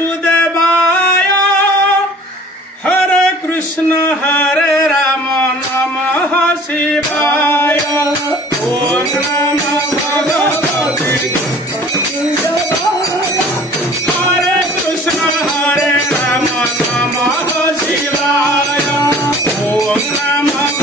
वासुदेवाय हरे कृष्ण हरे राम नमः शिवाय ओम नमः भगवते हरे कृष्ण हरे राम नमः शिवाय ओम नमः